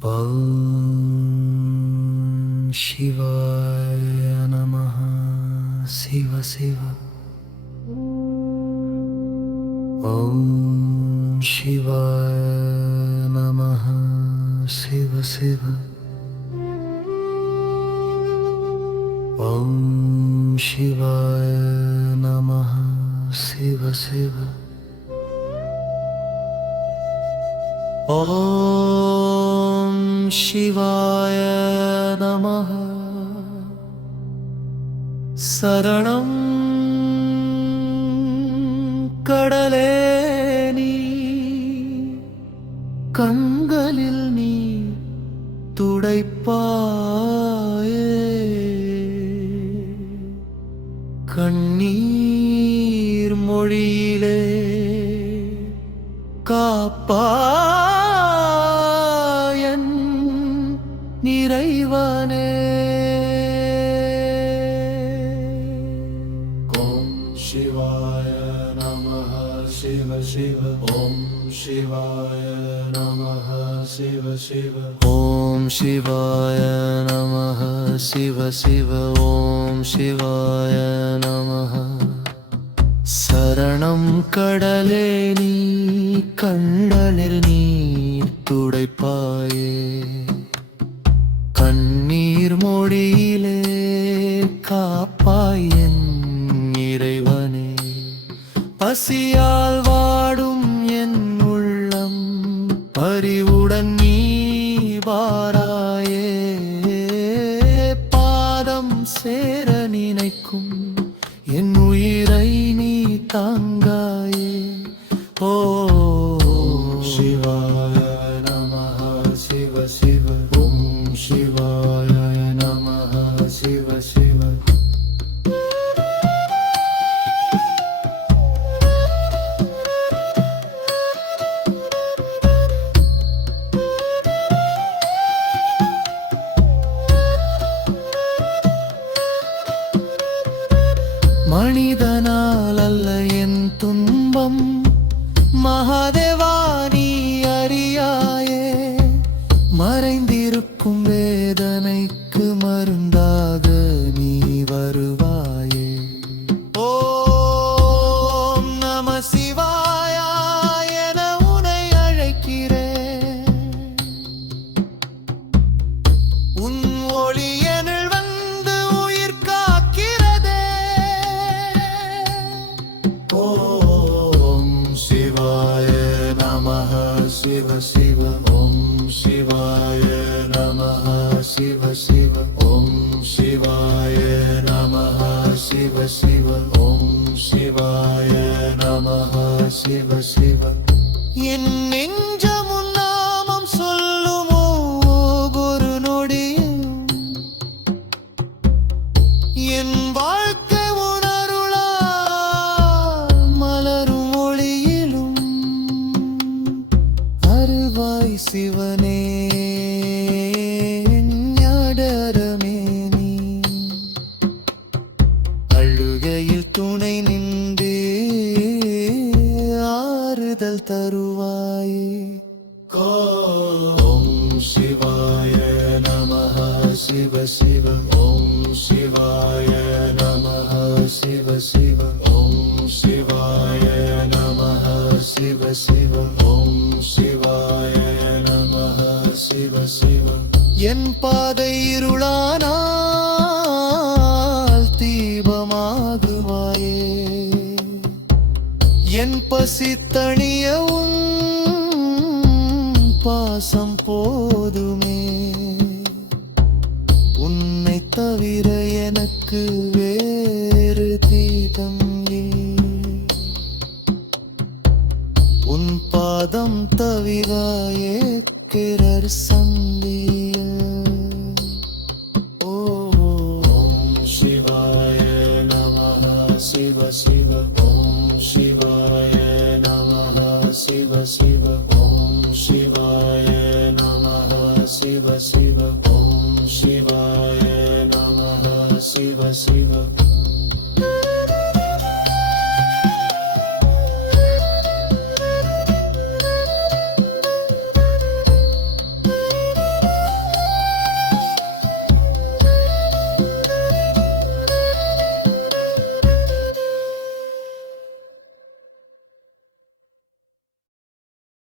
Om Shivaya Namaha Shiva Shiva Om Shivaya Namaha Shiva Shiva Om Shivaya Namaha Shiva Shiva Om Shivaya Namaha Saranam Kadale nee Kangalil nee Tudaippaaye Kannir mozhiyile காப்பாயன் நிறைவனே ஓம் சிவாய நமஹ சிவ சிவ ஓம் சிவாய நமஹ சிவ சிவ ஓம் சிவாய நமஹ சிவ சிவ ஓம் சிவாய நமஹ சரணம் கடலே நீ கண்டலில் நீர் துடைப்பாயே கண்ணீர் மொழியிலே காப்பாய் என் இறைவனே பசியால் வாடும் என் உள்ளம் பரிவுடன் நீ வாராயே பாதம் சேர நினைக்கும் என் உயிரை நீ தாங்காயே ஓ சிவாய நமஹ சிவ சிவ ஓம் சிவாய நமஹ சிவ சிவ மனிதனால் அல்ல என் துன்பம் மகாதேவா நீ அறியாயே மறைந்திருக்கும் வேதனைக்கு மருந்தாக நீ வருவாயே ஓம் நம சிவாயா என உனை அழைக்கிறேன் உன் ஒளி என்னில் வந்து உயிர் காக்கிறதே ஓம் சிவாய நமஹ சிவ சிவ ஓம் சிவாய நமஹ சிவ சிவ ஓம் சிவாய நமஹ சிவ சிவ ஓம் சிவாய நமஹ சிவ சிவ என் நெஞ்சம் உன் நாமம் சொல்லும் ஒவ்வொரு நொடியும் என் வாழ்க்கை உணருளால் மலரும் ஒளியிலும் அருவாய் சிவனே ஞாடரமே நீ அழுகையில் துணை நின்று ஆறுதல் தருவாயே ஓம் சிவாய நமஹ சிவ சிவ ஓம் சிவாய நமஹ சிவ சிவ ஓம் சிவாய நமஹ சிவ சிவ ஓம் சிவாய நமஹ சிவ சிவ என் பாதை இருளானால் தீபமாகுவாயே என் பசி தணியவும் பாசம் போதுமே உன்னை தவிர எனக்கு வேறு தீதம் உன் பாதம் தவிராயே கிரர் சம்